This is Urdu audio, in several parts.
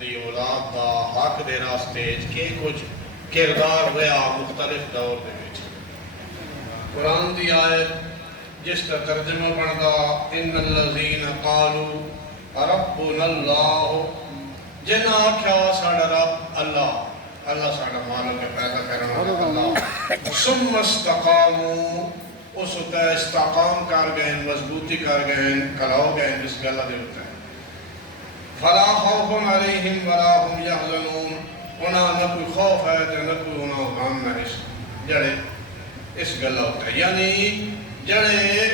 دی اولاد دا حق دے راستے کے کچھ کردار ہوا مختلف دور دے وچ قرآن دی آیت جس کا ترجمہ پڑھدا ان الذین قالوا ربنا اللہ جنہ آکھیا ساڈا رب اللہ اللہ ساڈا مالک پیدا کرنا اللہ ثم استقاموا اس تے استقام کر گئے مضبوطی کر گئے کلاؤ گئے جس گلا دے ہوتا ہے فلا خوف علیہم ولا هم يحزنون انہاں نہ کوئی خوف ہے تے نہ کوئی انہاں غم ہے جڑے اس گلا ہوتا ہے یعنی جڑے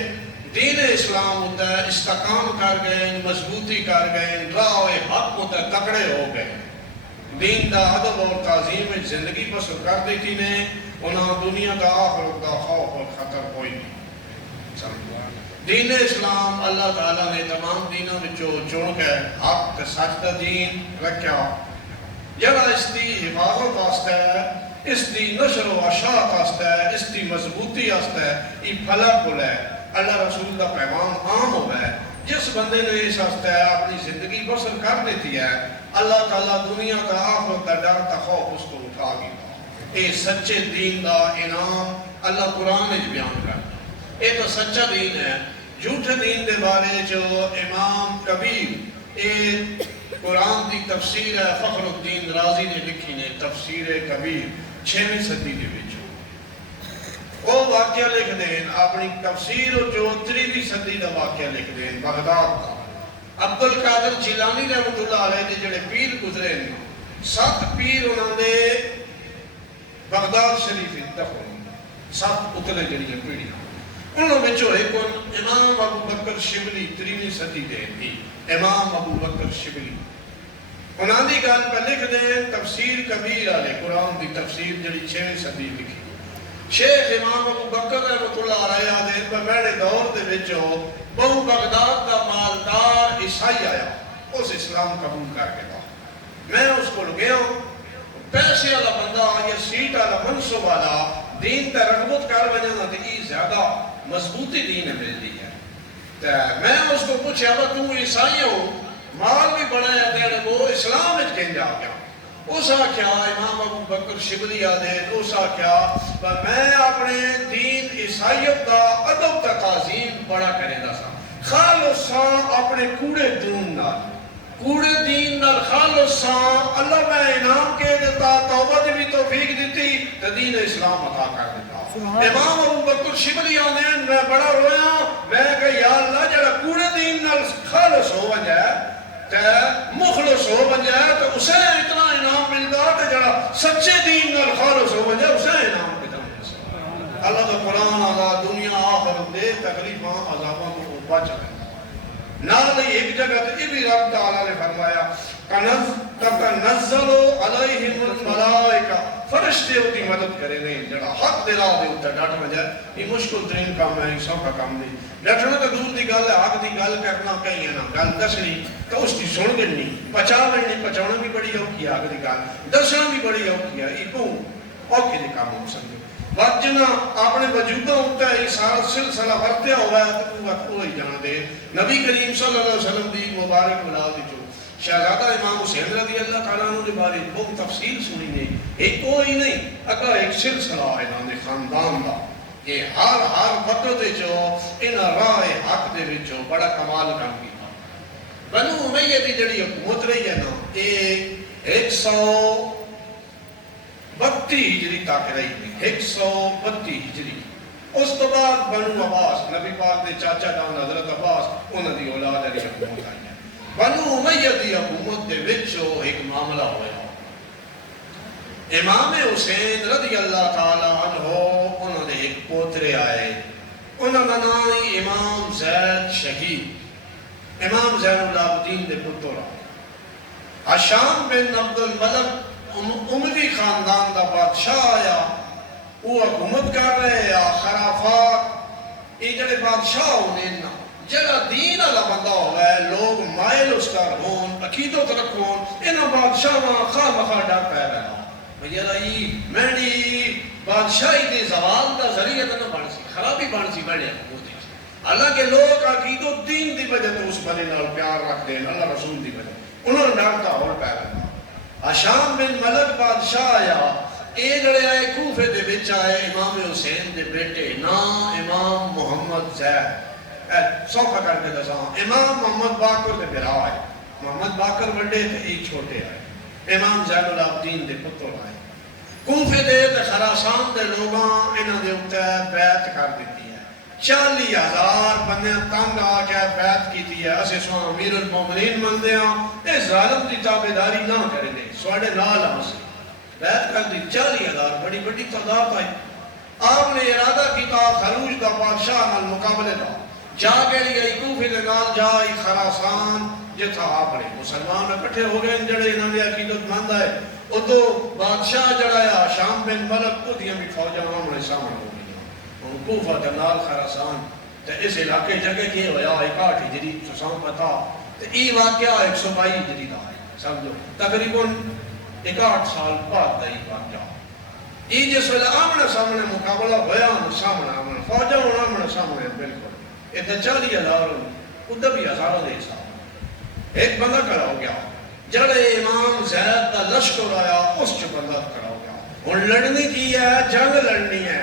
دین اسلام ہوتا ہے استقام کر گئے مضبوطی کر گئے راہ حق ہوتا ہے تکڑے ہو گئے دین دا ادب اور تعظیم زندگی بسر کر دیتی نے انہاں دنیا دا آخرت دا خوف اور خطر کوئی نہیں دین اسلام اللہ تعالیٰ نے تمام دینوں وچوں چن کے حق تے سچ دا دین رکھیا جڑا اس دی حفاظت واسطے اس دی نشر و اشاعت واسطے اس دی مضبوطی واسطے یہ پھلا پھلا ہے اللہ رسول دا پیغام عام ہوا ہے جس بندے نے اس واسطے اپنی زندگی بسر کر دیتی ہے اللہ تعالیٰ دنیا کا آخرت دا ڈر تا خوف اس کو اٹھا گیا اے سچے دین دا انعام اللہ قرآن وچ بیان کرتا اے تو سچا دین ہے جھوٹے دین دے بارے جو امام کبیر اے قرآن دی تفسیر ہے فخر الدین رازی نے لکھی نے تفسیر کبیر 6ویں صدی دے وچ وہ واقعہ لکھ دین اپنی تفسیر جو 3ویں صدی دا واقعہ لکھ دین بغداد دا عبد القادر جیلانی رحمۃ اللہ علیہ دے جڑے پیر گزرے نے 7 پیر انہاں دے بغداد شریف دفن 7 اتلے جڑیاں پیڑیاں انہوں میں جو ایک امام ابو بکر شبلی 3ویں صدی دے تھی امام ابو بکر شبلی انہاں دی گل پہ لکھ دیں تفسیر کبیر علیہ قرآن دی تفسیر جڑی 6ویں صدی لکھی شیخ امام ابو بکر رحمۃ اللہ علیہ دے پر میرے دور دے وچو بہو بغداد دا مالدار عیسائی آیا اس اسلام قبول کر کے دا میں اس کو گیا پیسے والا بندہ یا سیٹ والا منصب والا دین تے رغبت کر وجہ تے ای زیادہ مضبوطی دین ملتی ہے میں اس کو پوچھا با تو عیسائی ہو مال بھی بڑا ہے تیرے کو اسلام وچ کہیں جا گیا اس آکھیا امام ابو بکر شبلی آدھے اس آکھیا میں اپنے دین عیسائیت دا ادب تا تعظیم بڑا کرے دا سا خالصاں اپنے کوڑے دین نال خالصاں اللہ میں انعام کے دیتا توبہ دی بھی توفیق دیتی تے دین اسلام عطا کر دیتا امام ابو بکر شبلی آنے میں بڑا رویا میں کہ یا اللہ جڑا کوڑے دین نال خالص ہو جائے تے مخلص ہو جائے تو اسے اتنا انعام ملتا تے جڑا سچے دین نال خالص ہو جائے اسے انعام کتا ملتا اللہ کا قرآن اللہ دنیا آخرت دے تکلیفاں عذاباں کو بچ رہے نال ایک جگہ تو یہ بھی رب تعالیٰ نے فرمایا تَتَنَزَّلُ عَلَيْهِمُ الْمَلَائِكَةُ فرشتے ہوتی مدد کرے نہیں جڑا حق دے راہ دے ہوتا ڈاٹ میں جائے یہ مشکل ترین کام ہے سب کا کام نہیں ڈاٹنا تو دور دی گل ہے حق دی گل کرنا کہیں ہے نا گل دسنی تو اس کی سن گنی پچاونا بھی بڑی اوکھی ہے حق دی گل دسنا بھی بڑی اوکھی ہے یہ کو اوکھی دی کام ہو سکتے وقت جنا اپنے وجودہ ہوتا ہے یہ سارا سلسلہ ورتیا ہوا ہے تو وقت کو ہی جان دے نبی کریم صلی اللہ علیہ وسلم دی مبارک ملاد دی جو شہزادہ امام حسین رضی اللہ تعالیٰ عنہ کے بارے بہت تفصیل سنی نے ایک کوئی نہیں اگر ایک سلسلہ ہے نے خاندان دا کہ ہر وقت دے جو ان راہ حق دے وچوں بڑا کمال کام کیتا بنو امیہ دی جڑی حکومت رہی ہے نا یہ 132 ہجری تک رہی 132 ہجری اس تو بعد بنو عباس نبی پاک دے چاچا جان حضرت عباس انہاں دی اولاد علی حکومت آئی ہے بنو امیہ دی حکومت دے وچوں ایک معاملہ ہویا امام حسین رضی اللہ تعالی عنہ انہوں نے ایک پوترے آئے انہوں نے نام امام زید شہید امام زین العابدین دے پتر حشام بن عبد الملک اموی خاندان دا بادشاہ آیا وہ حکومت کر رہے یا خرافات یہ جڑے بادشاہ ہونے نا جڑا دین اللہ بندہ ہوا ہے لوگ مائل اس کا ہون عقیدت رکھون انہاں بادشاہ خواہ مخواہ ڈر پہ رہا بھئیہ رہی میڈی بادشاہی دے زوال دا ذریعہ نہ بڑھ سی خرابی بڑھ سی بڑھے ہوتی اللہ کے لوگ عقیدت دین دی وجہ تو اس بنے نال پیار رکھ دیں اللہ رسول دی وجہ انہوں نے ڈرتا اور پہ لگا. ہشام بن ملک بادشاہ آیا. اے جڑے آئے کوفے دے وچ آئے امام حسین دے بیٹے نا امام محمد زید سوکھا کر کے دساں امام محمد باقر دے بھرا آئے. محمد باقر وڈے تے ایک چھوٹے آئے. امام زین العابدین دے پتر آئے. کوفے دے تے خراسان دے لوگاں انہاں دے اوتے بیعت کر دیتی ہے. 40,000 بندے تنگ آ کے بیعت کیتی ہے. اسے سواں امیر المومنین مندے ہاں اے ظالم دی تابعداری نہ کریں گے سواڈے نال آ سی بیعت کر دی. 40,000 بڑی بڑی تعداد آئی. آپ نے ارادہ کیتا خروج دا بادشاہ نال مقابلے دا. جا کے گئی کوفے دے نال جائی خراسان جتھا آپ نے مسلمان اکٹھے ہو گئے جڑے انہاں دی عقیدت مند ہے. ادو بادشاہ جڑا ہے شام بن ملک اودیاں بھی فوجاں آمنے سامنے ہو گئی. ہن کوفہ دے نال خراسان تے اس علاقے جگہ کی ہویا 61 ہجری تساں پتہ تے ای واقعہ 122 ہجری دا ہے. سمجھو تقریباً 61 سال بعد دا یہ واقعہ. یہ جس ویلے آمنے سامنے مقابلہ ہویا سامنے آمنے فوجاں آمنے سامنے بالکل ادھر 40,000 ادھر بھی ہزاروں دے حساب. ایک بندہ کھڑا ہو گیا جڑے امام زید دا لشکر آیا اس چ بندہ کھڑا ہو گیا. ہن لڑنی کی ہے جنگ لڑنی ہے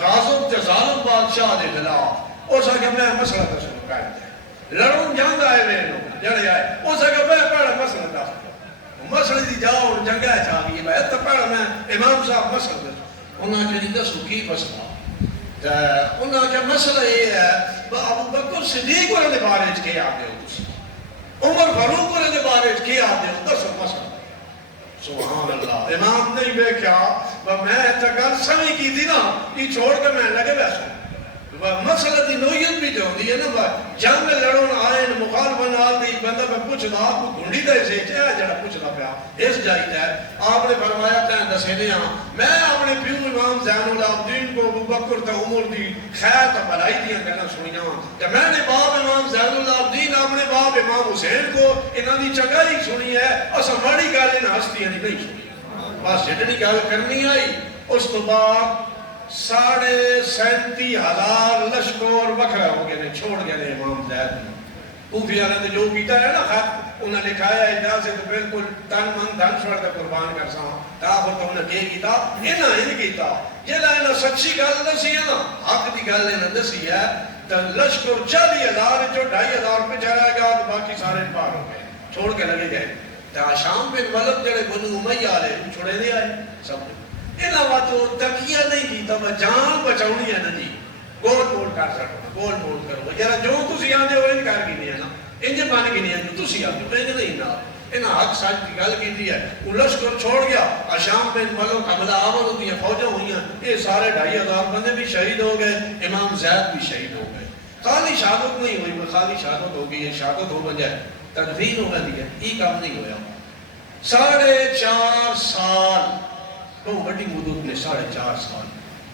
غازب تے ظالم بادشاہ دے خلاف. اس آگے میں مسئلہ تے شروع کر دے لڑوں جنگ آئے ہوئے لوگ جڑے آئے. اس آگے میں پہلا مسئلہ دس مسئلے دی جاؤ جنگہ چاہ گئی میں تو پہلا میں امام صاحب مسئلہ دس. انہاں کے لیے دسو کی مسئلہ. انہاں کے مسئلہ یہ ہے ابو بکر صدیق والے بارے چ کے آتے ہو تسی عمر فاروق والے بارے چ کے آتے ہو دسو مسئلہ. سبحان اللہ. امام نہیں دیکھا میں تے گل سمجھ کی تھی نا یہ چھوڑ کے میں لگے ویسے مسئلہ دی نوعیت بھی جو ہوتی ہے نا جنگ لڑن آئے مخالفن آل دی بندہ میں پوچھدا آپ کو گھنڈی دے سے چاہے جڑا پوچھدا پیا اس جائی تے آپ نے فرمایا تے دسے ہاں میں اپنے پیو امام زین العابدین کو ابو بکر تے عمر دی خیر تے بھلائی دیاں گلاں سنیاں تے میں نے باپ امام زین العابدین اپنے باپ امام حسین کو انہاں دی چنگائی سنی ہے اساں ماڑی گل انہاں ہستیاں دی نہیں سنی. بس جتنی گل کرنی آئی اس تو بعد 37,000 لشکر وکھرا ہو گئے نے چھوڑ گئے نے امام زید نے. کوفی والے نے جو کیتا ہے نا خط انہوں نے لکھایا اجازت بالکل تن من دھن چھوڑ کے قربان کر ساں تا ہوتا انہوں نے کیتا انہاں ہی کیتا جیلا انہاں سچی گل دسی ہے نا حق دی گل انہاں دسی ہے تو لشکر 40,000 جو 2,500 پہ چلا گیا تو باقی سارے پار ہو گئے چھوڑ کے لگے گئے. تا شام بن ملک جڑے بنو امیہ والے چھوڑے نہیں آئے سب انہاں واتوں تکیہ نہیں کیتا میں جان بچاؤنی ہے نا جی گول گول کر سکو گول گول کرو یار جو تسی آندے ہو ان کر گئی ہے نا انج بن گئی ہے تسی آندے ہو انج نہیں نا انہاں حق سچ کی گل کیتی ہے. وہ لشکر چھوڑ گیا شام بن ملک حملہ آور ہوتی ہیں فوجاں ہوئیاں یہ سارے 2,500 بندے بھی شہید ہو گئے امام زید بھی شہید ہو گئے. خالی شہادت نہیں ہوئی خالی شہادت ہو گئی ہے شہادت ہو بجائے تدفین ہو گئی ہے یہ کام نہیں ہویا. 4.5 سال بہت بڑی مدت نے 4.5 سال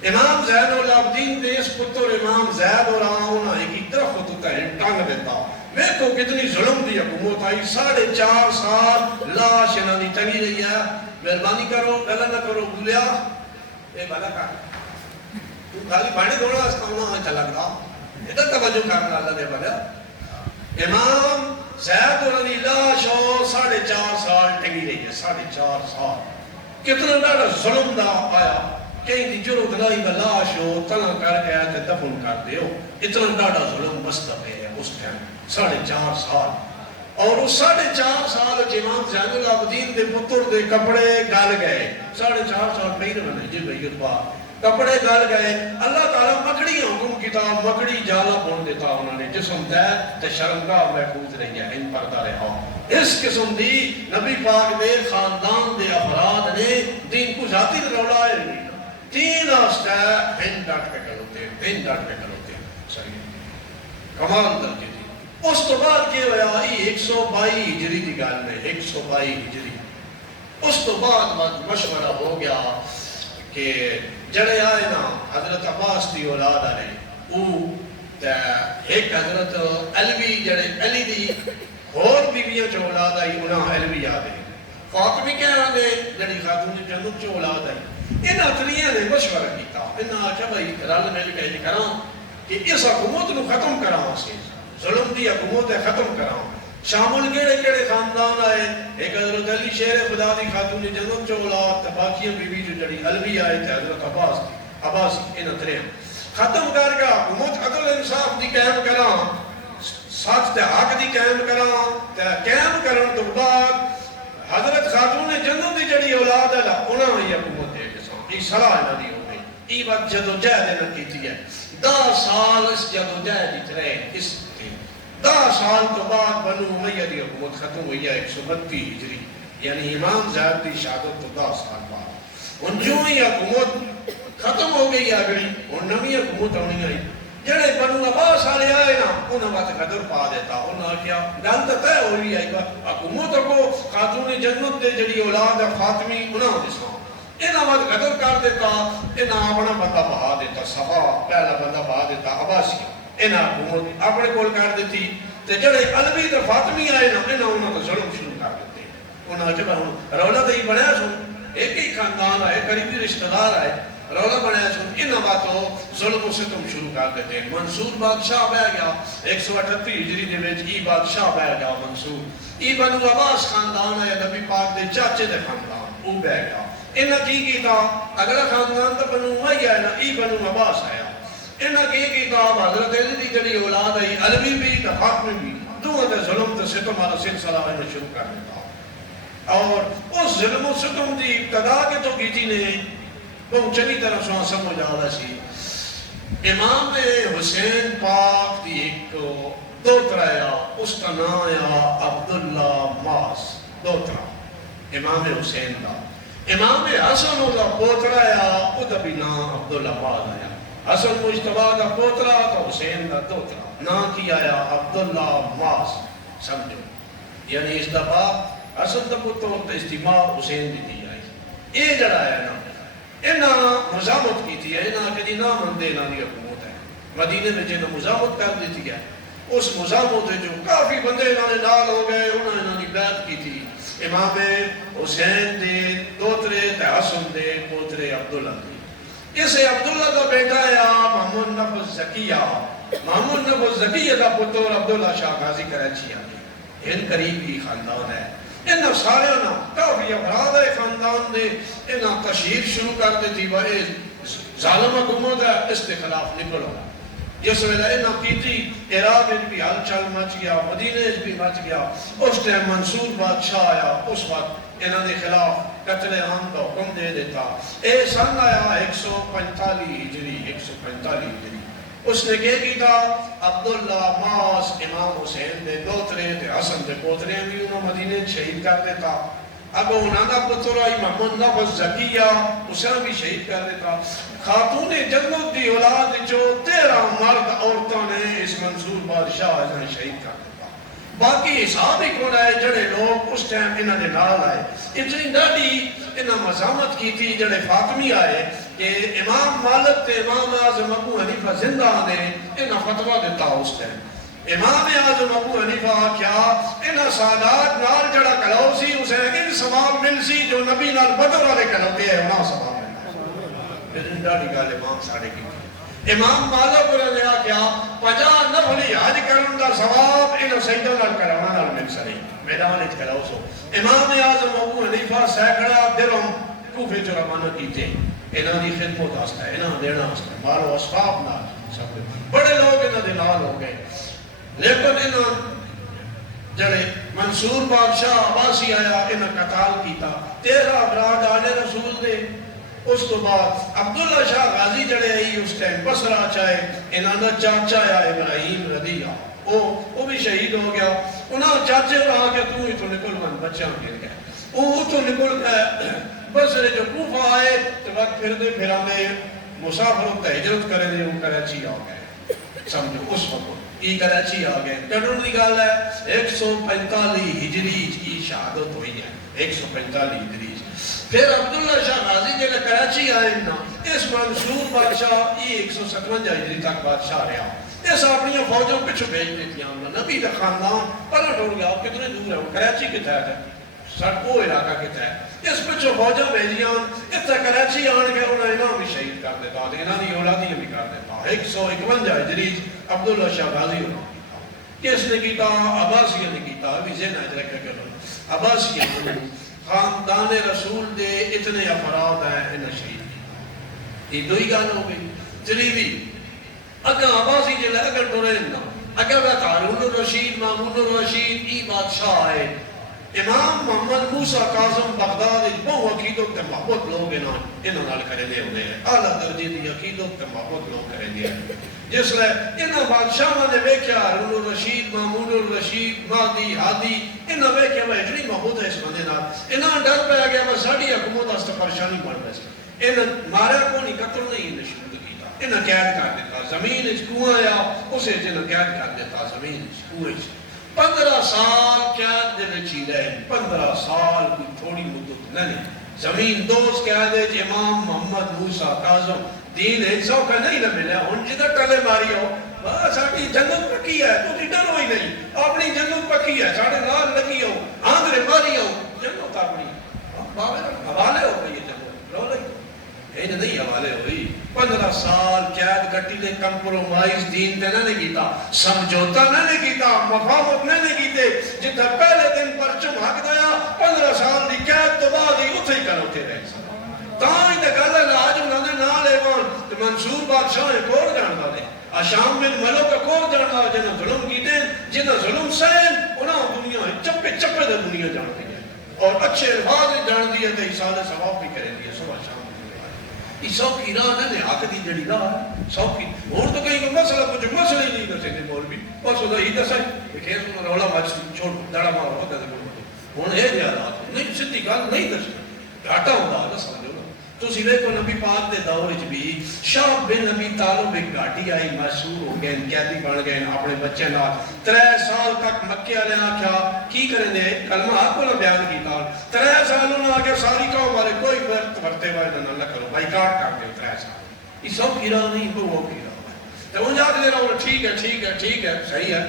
امام زین العابدین دے اس پتر امام زید اور انہاں ایک طرف ہوتا ہے ٹانگ دیتا میں کو کتنی ظلم دی حکومت آئی 4.5 سال لاش انہاں دی ٹنگی رہی ہے. مہربانی کرو غلط نہ کرو بولیا اے بھلا کر تو خالی پانی دھونا استعمال اچھا لگتا ادھر توجہ کرنا اللہ دے بھلا. امام زید اور علی لاش 4.5 سال ٹنگی رہی ہے 4.5 سال کتنا ڈاڑا ظلم دا آیا کہیں دی جرو دلائی کا لاش ہو تلا کر کے آتے دفن کر دے ہو اتنا ڈاڑا ظلم مستقبے ہے اس ٹائم 4.5 سال. اور اس 4.5 سال امام زین العابدین دے پتر دے کپڑے گل گئے 4.5 سال پہلے بنے جی بھائی کپڑے گل گئے. اللہ تعالیٰ مکڑی حکم کتاب مکڑی جالا بون دیتا انہوں نے جسم دے تے شرمگاہ محفوظ رہی ہے ان پردہ رہا. اس قسم دی نبی پاک دے خاندان دے افراد نے دین کو ذاتی روڑا ہے نہیں تین آستا ہن ڈٹ کے کروتے ہن ڈٹ کے کروتے صحیح کمال درجے دی. اس تو بعد کیا ہوا 122 ہجری دی گل میں 122 ہجری اس تو بعد مشورہ ہو گیا کہ جڑے آئے نا حضرت عباس دی اولاد آئے وہ ایک حضرت علوی جڑے علی دی اور بیویاں جو اولاد آئی انہاں علوی آدھے فاطمی کہہ آدھے جڑی خاتون جنت جو اولاد آئی انہاں تریاں نے مشورہ کیتا انہاں آچھا بھائی رل مل کے کراں کہ اس حکومت نو ختم کراں سے ظلم دی حکومت ختم کراں. شامل کیڑے کیڑے خاندان آئے ایک حضرت پہلی شیر خدا دی خاتون جنت چو اولاد باقی بیوی جو جڑی علوی آئے تھے حضرت عباس ان اترے ختم کر گا حکومت عدل انصاف دی قائم کراں سچ تے حق دی قائم کراں تے قائم کرن تو بعد حضرت خاتون جنت دی جڑی اولاد ہے انہاں ہی حکومت دے جساں یہ صلاح انہاں دی ہو گئی ای وقت جدوجہد انہاں کیتی ہے 10 سال اس جدوجہد وچ رہے اس 10 سال تو بعد بنو امیہ دی حکومت ختم ہوئی ہے 132 ہجری یعنی امام زید دی شہادت تو 10 سال بعد ان جو ہی حکومت ختم ہو گئی اگلی ان نمی حکومت آنی آئی جڑے بنو عباس والے آئے نا انہوں نے قدر پا دیتا انہوں نے کیا گل تو طے ہو رہی ہے حکومت کو خاتون جنت دے جڑی اولاد ہے فاطمی انہوں نے دساں انہاں وقت قدر کر دیتا انہاں اپنا بندہ بہا دیتا صفا پہلا بندہ بہا دیتا عباسی انہاں حکومت اپنے کول کر دیتی تے جڑے علوی تے فاطمی آئے نا انہاں تو ظلم شروع کر دیتے انہاں نے کہا رولا تے ہی بنیا سن ایک ہی خاندان آئے قریبی رشتہ دار آئے رولا بنایا سن انہاں باتوں ظلم و ستم شروع کر دیتے ہیں منصور بادشاہ بہ گیا 138 ہجری دے وچ ای بادشاہ بہ گیا منصور ای بنو عباس خاندان ہے نبی پاک دے چاچے دے خاندان او بہ گیا انہاں کی کیتا اگلا خاندان تو بنو امیہ ہے نا ای بنو عباس آیا انہاں کی کیتا حضرت علی دی جڑی اولاد ہے علوی بھی تے فاطمی بھی دوہاں دے ظلم تے ستم والا سلسلہ انہاں شروع کر دیتا اور اس ظلم و ستم دی ابتدا کے تو کیتی نے بہت چنگی طرح سوہاں سمجھ آولا سی امام حسین پاک دی ایک دوترا یا اس کا نام آیا عبداللہ ماس دوترا امام حسین دا امام حسن دا پوترا یا او دا بھی نام عبداللہ ماس آیا حسن مجتبہ دا پوترا تو حسین دا دوترا نام کی آیا عبداللہ ماس سمجھو یعنی اس دا باپ حسن دا پتر تا استماع حسین دی دی آئی یہ جڑا ہے نا انہاں مزامت کی تھی انہاں کدی نہ مندے انہاں دی حکومت ہے مدینے میں جنہاں مزامت کر دیتی ہے اس مزامت جو کافی بندے انہاں نے نال ہو گئے انہاں نے بیعت کی تھی امام حسین دے دوترے تے حسن دے پوترے عبداللہ دی اسے عبداللہ دا بیٹا ہے محمد نفس زکیہ محمد نفس زکیہ دا پتر عبداللہ شاہ غازی کراچی آگے ان قریبی خاندان ہے انہاں سارے نا کافی افراد ہے خاندان دے انہاں تشہیر شروع کر دیتی وہ ظالم حکومت ہے اس کے خلاف نکلو جس ویلے انہاں کیتی عراق بھی حال چال مچ گیا مدینے بھی مچ گیا اس ٹائم منصور بادشاہ آیا اس وقت انہاں دے خلاف قتل عام کا حکم دے دیتا اے سن آیا 145 ہجری 145 ہجری اس نے کہہ کیتا عبداللہ ماس امام حسین دے دوترے تے حسن دے پوترے بھی انہوں مدینے شہید کر دیتا اب انہوں نے پتر آئی محمد نفس زکیہ اسے بھی شہید کر دیتا خاتون جنت دی اولاد جو 13 مرد عورتوں نے اس منصور بادشاہ نے شہید کر دیتا باقی حساب ہی کون آئے جڑے لوگ اس ٹائم انہوں نے نال آئے اتنی ڈاڈی انہوں مزامت کی تھی جڑے فاطمی آئے کہ امام مالک تے امام اعظم ابو حنیفہ زندہ نے انہاں فتوہ دیتا اس ٹائم امام اعظم ابو حنیفہ کیا انہاں سادات نال جڑا کلو سی اسے ان ثواب مل سی جو نبی نال بدر والے کلوتے ہیں انہاں ثواب ملنا لیکن ڈاڈی گال امام ساڑے کی امام مالک نے لیا کیا 50 نفلی حج کرن دا ثواب انہاں سیدہ نال کرونا نال مل سری میدان اچ کلو سو امام اعظم ابو حنیفہ سینکڑا درہم کوفے چ روانہ کیتے انہاں دی خدمت واسطے انہاں دینا واسطے مالو اسباب نال سب بڑے لوگ انہاں دے نال ہو گئے لیکن انہاں جڑے منصور بادشاہ عباسی آیا انہاں قتال کیتا 13 افراد آلے رسول دے اس تو بعد عبداللہ شاہ غازی جڑے آئی اس ٹائم بصرہ چاہے انہاں دا چاچا یا ابراہیم رضیہ وہ بھی شہید ہو گیا انہاں چاچے رہا کہ تو ہی تو نکل من بچہ گر گئے وہ تو نکل گئے بصرے جو کوفہ آئے تو وقت پھر دے پھر آنے مسافر ہوتا ہجرت کرے دے وہ کراچی آ گئے سمجھو اس وقت یہ کراچی آ گئے کڑھن دی گال ہے 145 ہجری کی شہادت ہوئی ہے 145 ہجری پھر عبداللہ شاہ غازی جلے کراچی آئے نا اس منصور بادشاہ یہ 157 ہجری تک بادشاہ رہا اس اپنی فوجوں پچھو بھیج دیتی ہیں نبی دا خاندان پلٹ ہو گیا کتنے دور ہے وہ کراچی کے تحت ہے سڑکو علاقہ کے تحت اس پچھو فوجوں بھیجیاں اتنا کراچی آن کے انہوں نے انہوں بھی شہید کر دیتا انہوں نے اولادیاں بھی کر دیتا 151 ہجری عبداللہ شاہ غازی انہوں کس نے کیتا عباسیہ نے کیتا ابھی ذہن ہے رکھے کہ عباسی خاندان رسول دے اتنے افراد ہیں انہیں شہید کی. یہ دو ہی گال ہو گئی. تریوی اگر عباسی جلے اگر ڈورین نا اگر ہارون الرشید مامون الرشید ای بادشاہ ہے امام محمد موسیٰ کاظم بغداد بہو عقیدت تے محبت لوگ انہوں نال کرے دے ہوئے ہیں. اعلیٰ درجے دی عقیدت تے محبت لوگ کرے دے ہیں. جس لئے انہوں بادشاہ نے بیکیا ہارون الرشید مامون الرشید مہدی ہادی انہوں بیکیا وہ اتنی محبت ہے اس بندے نال. انہوں ڈر پہ آ گیا وہ ساڑی حکومت اس پریشانی بڑھ گئی. انہوں مارا کو نہیں قتل نہیں نشود کیتا. انہوں قید کر دیتا زمین اس کنواں یا اسے جنہوں قید کر دیتا زمین اس کنویں سے. 15 سال قید دے وچ رہے. 15 سال کوئی تھوڑی مدت نہیں. زمین دوست قید ہے امام محمد موسیٰ کاظم دین انسو کا نہیں نہ ملے. ان جدھر ٹلے ماری ہو بس اپنی جنت پکی ہے تو تھی ڈر ہوئی نہیں. اپنی جنت پکی ہے ساڑھے لال لگی ہو آندھرے ماری ہو جنت اپنی حوالے ہو گئی جنت رو لگی این نہیں حوالے ہوئی. 15 سال قید کٹی نے کمپرومائز دین تے نہ کیتا سمجھوتا نہ کیتا مفاہمت نہ کیتے. جتھا پہلے دن پرچم حق دیا 15 سال دی قید تو بعد ہی اتھے ہی کروتے رہے. تاں ہی تے گل ہے آج انہوں نے نہ لے تے منصور بادشاہ نے کور جاندا نے آشام بن ملک کا کور جاندا جنہوں ظلم کیتے جنہوں ظلم سہن انہوں دنیا چپے چپے دے دنیا جان دی ہے اور اچھے الفاظ جان دی ہے تے حساب ثواب بھی کرے دی ہے. صبح شام یہ سوکھی راہ نہ حق دی جڑی راہ سوکھی. اور تو کہیں مسئلہ کچھ مسئلہ ہی نہیں دسے مولوی بس وہ ہی دسے کہ اس رولا مچ چھوڑ دڑا مارو ہوتا ہے. ہوں یہ حالات نہیں سیدھی گل نہیں دسنا گھاٹا ہوتا ہے سمجھو نا. تسی دیکھو نبی پاک دے دور وچ بھی شاہ بن نبی طالب ایک گھاٹی آئی مشہور ہو گئے قیدی بن گئے اپنے بچے نال 3 سال تک مکے والے آکھیا کی کریں دے کلمہ حق نہ بیان کیتا. 3 سال انہوں نے آکھیا ساری قوم والے کوئی برتے ہوئے نہ کرو بائیکاٹ کر دو 3 سال. یہ سب کی راہ نہیں وہ کی راہ ہے. تو ان جا کے رہا ہوں ٹھیک ہے ٹھیک ہے ٹھیک ہے صحیح ہے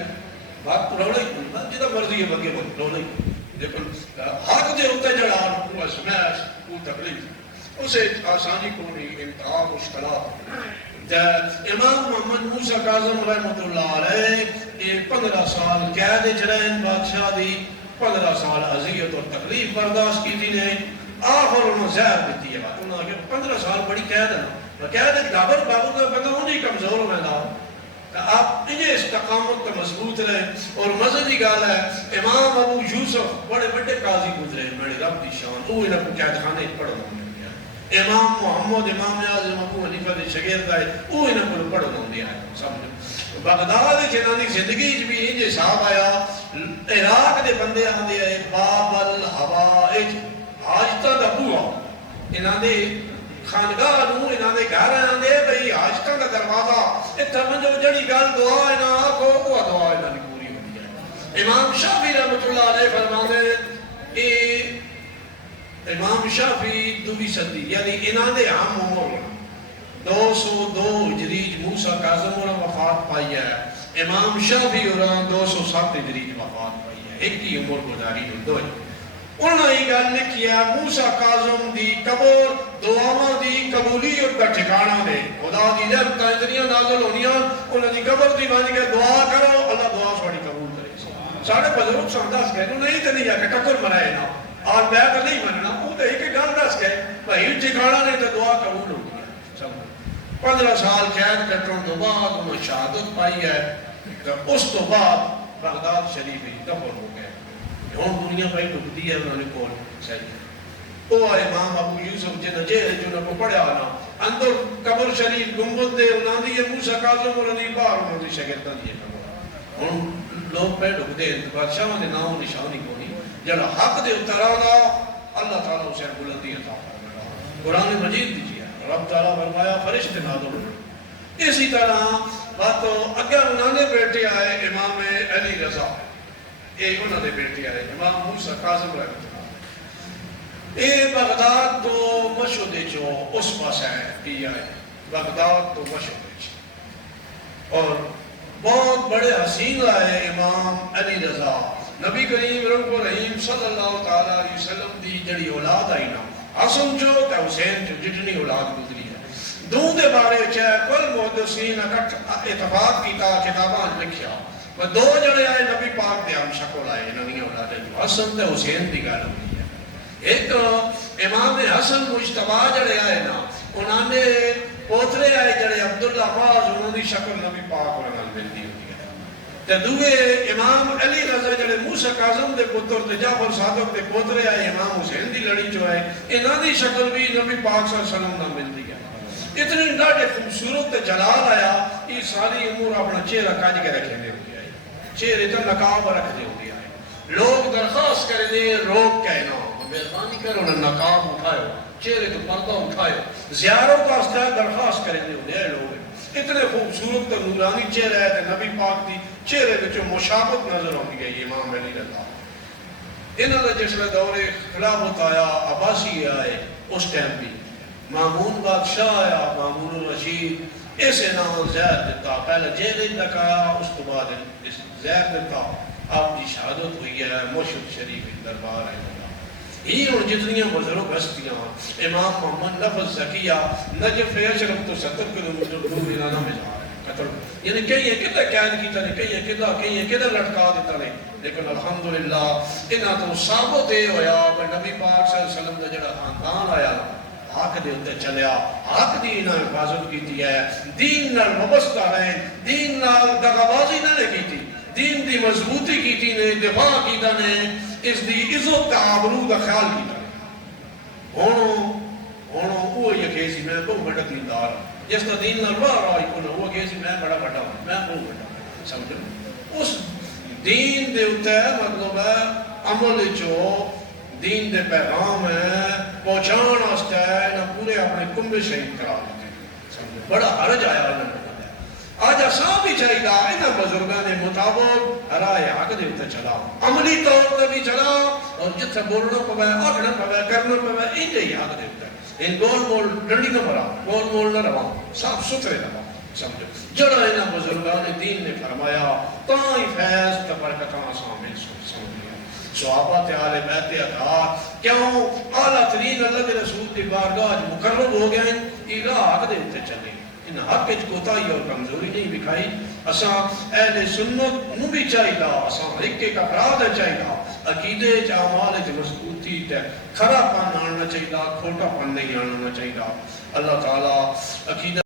بات تو روڑا ہی جدہ مرضی ہے بگے روڑا ہی لیکن حق دے ہوتے جڑا وہ سمیش وہ تکلیف اسے آسانی کو نہیں انتہا مشکلات. امام محمد موسیٰ کاظم رحمت اللہ علیہ 15 سال قید جرائن بادشاہ دی 15 سال عذیت اور تکلیف برداشت کی تھی نے. آخر انہوں زہر دیتی ہے بات انہوں نے 15 سال بڑی قید ہے نا قید ہے گابر بابو کا بندہ انہیں کمزور ہوئے دا آپ انہیں استقامت کا مضبوط رہے. اور مزہ دی گال ہے امام ابو یوسف بڑے بڑے قاضی گزرے بڑے رب دی شان وہ انہیں کو قید خانے پڑھو. امام محمد امام اعظم ابو حنیفہ دے شاگرد ہے وہ انہاں کو پڑھن ہوندے ہے. سمجھو بغداد جنہاں دی زندگی وچ بھی انج حساب آیا عراق دے بندے آندے ہے باب الحوائج حاجتاں دا بوہا انہاں دے خانگاہ نو انہاں دے گھر آندے بھئی حاجتاں دا دروازہ اتھا منجو جڑی گل دعا انہاں آکھو وہ دعا انہاں دی پوری ہوندی ہے. امام شافعی رحمۃ اللہ علیہ فرماندے اے امام شافعی 2ویں صدی یعنی انہاں دے عام عمر 202 ہجری موسیٰ کاظم اور وفات پائی ہے. امام شافعی اور 207 ہجری وفات پائی ہے. ایک ہی عمر گزاری دو. انہوں نے گل لکھی ہے موسیٰ کاظم دی قبر دعاواں دی قبولیت کا ٹھکانہ دے. خدا دی رحمتاں اتنی نازل ہونیاں انہوں دی قبر دی بن کے دعا کرو اللہ دعا ساری قبول کرے. ساڑھے بزرگ سمجھا سکے نہیں تے نہیں کہ ٹکر مرائے نا اور بیعت نہیں مننا وہ تو ایک گل دس گئے بھائی ٹھکانا نہیں تو دعا قبول ہو گئی. 15 سال قید کٹن تو بعد انہوں شہادت پائی ہے. اس تو بعد بغداد شریف دفن ہو گئے. ہوں دنیا بھائی ڈبتی ہے انہوں نے کون صحیح وہ امام ابو یوسف جنہوں جیل جنہوں کو پڑھا نا اندر قبر شریف گنبد دے انہوں نے یہ موسیٰ کاظم اور علی باہر انہوں نے شاگرداں دی قبر. ہوں لوگ پہ ڈبتے ہیں بادشاہوں نے نام نشانی کو نہیں جڑا حق دے اترانا اللہ تعالیٰ اسے بلندی عطا فرمائے. قرآن مجید دیجیے رب تعالیٰ فرمایا فرشتے نازل ہوئے. اسی طرح باتوں اگر انہوں نے بیٹے آئے امام علی رضا ایک انہوں نے بیٹے آئے امام موسیٰ کاظم رحمت اللہ اے بغداد تو مشہد جو اس پاس ہے پی آئے بغداد تو مشہد جو اور بہت بڑے حسین آئے امام علی رضا نبی کریم رب الرحیم صلی اللہ تعالیٰ علیہ وسلم دی جڑی اولاد آئی نا حسن جو تے حسین جو جتنی اولاد گزری ہے دوں دے بارے چاہے کل محدثین اکٹھ اتفاق کیتا کتاباں لکھیا وہ دو جڑے آئے نبی پاک دے ہم شکل آئے انہوں اولادیں حسن تے حسین دی گل ہوئی ہے ایک امام حسن مجتبی جڑے آئے نا انہوں نے پوترے آئے جڑے عبداللہ باز انہوں نے شکل نبی پاک انہوں نے ملتی ہوئی ہے تے دوے امام علی رضا جڑے موسیٰ کاظم دے پتر تے جعفر صادق دے پوترے آئے امام حسین دی لڑی جو ہے انہوں نے شکل بھی نبی پاک صلی اللہ علیہ وسلم نہ ملتی ہے اتنی ڈاڑے خوبصورت جلال آیا یہ ساری امور اپنا چہرہ کج کے رکھے دے ہوئی آئے چہرے تو نقاب رکھ دے ہوئی آئے لوگ درخواست کرے دے روک کہنا مہربانی کرو نہ نقاب اٹھائے چہرے تو پردہ اٹھائے زیاروں کا اس طرح درخواست کرے دے ہوئی آئے لوگ اتنے خوبصورت نورانی چہرہ ہے نبی پاک دی چہرے بچوں مشابت نظر ہوگی گئی امام علی رضا انہوں نے جس لئے دور خلافت آیا عباسی آئے اس ٹائم بھی مامون بادشاہ آیا مامون الرشید اسے نام زید دیتا پہلے جیل لکایا اس کو بعد زید دیتا آپ کی شہادت ہوئی ہے مرشد شریف دربار ہے یہ اور جتنی بزرگ ہستیاں امام محمد نفذ زکیہ نجف اشرف تو 70 کلومیٹر دور ایرانہ میں جا رہے ہیں قتل یعنی کہیں کدھا قید کیتا نے کہیں کدھا لٹکا دیتا نے لیکن الحمدللہ انہاں تو ثابت ہے ہویا کہ نبی پاک صلی اللہ علیہ وسلم دا جڑا خاندان آیا حق دے اتے چلیا حق دی انہاں حفاظت کیتی ہے دین نال وابستہ رہے دین نال دغابازی نہ کیتی دین دی مضبوطی کیتی نے دفاع کیتا نے اس دی عزت کا آبرو دا خیال کیتا نے ہونو وہ یہ کہیسی میں بہت بڑا دیندار جس کا دین نال راہ راہی کنا وہ کہیسی میں بڑا بڑا ہوں میں بہت بڑا سمجھو اس دین دے اتے مطلب ہے عمل جو دین دے پیغام ہے پہنچان آستا ہے نہ پورے اپنے کنبے شہید کرا دیتے بڑا حرج آیا انہوں نے آج آسان بھی چاہیے گا انہاں بزرگاں نے مطابق رائے حق دے اتے چلا عملی طور پر بھی چلا اور جتھے بولنا پوے آکھنا پوے کرنا پوے انجھے ہی حق دے اتے ان گول مول ڈنڈی نہ مرا گول مول نہ رہا صاف ستھرے رہا سمجھو جڑا انہاں بزرگاں نے دین نے فرمایا تاں ہی فیض تبرکتاں آسان مل سمجھو صحابہ آل بیت اطاعت کیوں اعلیٰ ترین اللہ کے رسول کی بارگاہ مقرب ہو گئے یہ راہ حق دے اتے چلے ان حق اچ کوتاہی اور کمزوری نہیں دکھائی اساں اہل سنت نو بھی چاہیے اساں ایک ایک افراد چاہیے عقیدے چ اعمال چ مضبوطی تے کھرا پن آنا چاہیے کھوٹا پن نہیں آنا چاہیے اللہ تعالی عقیدہ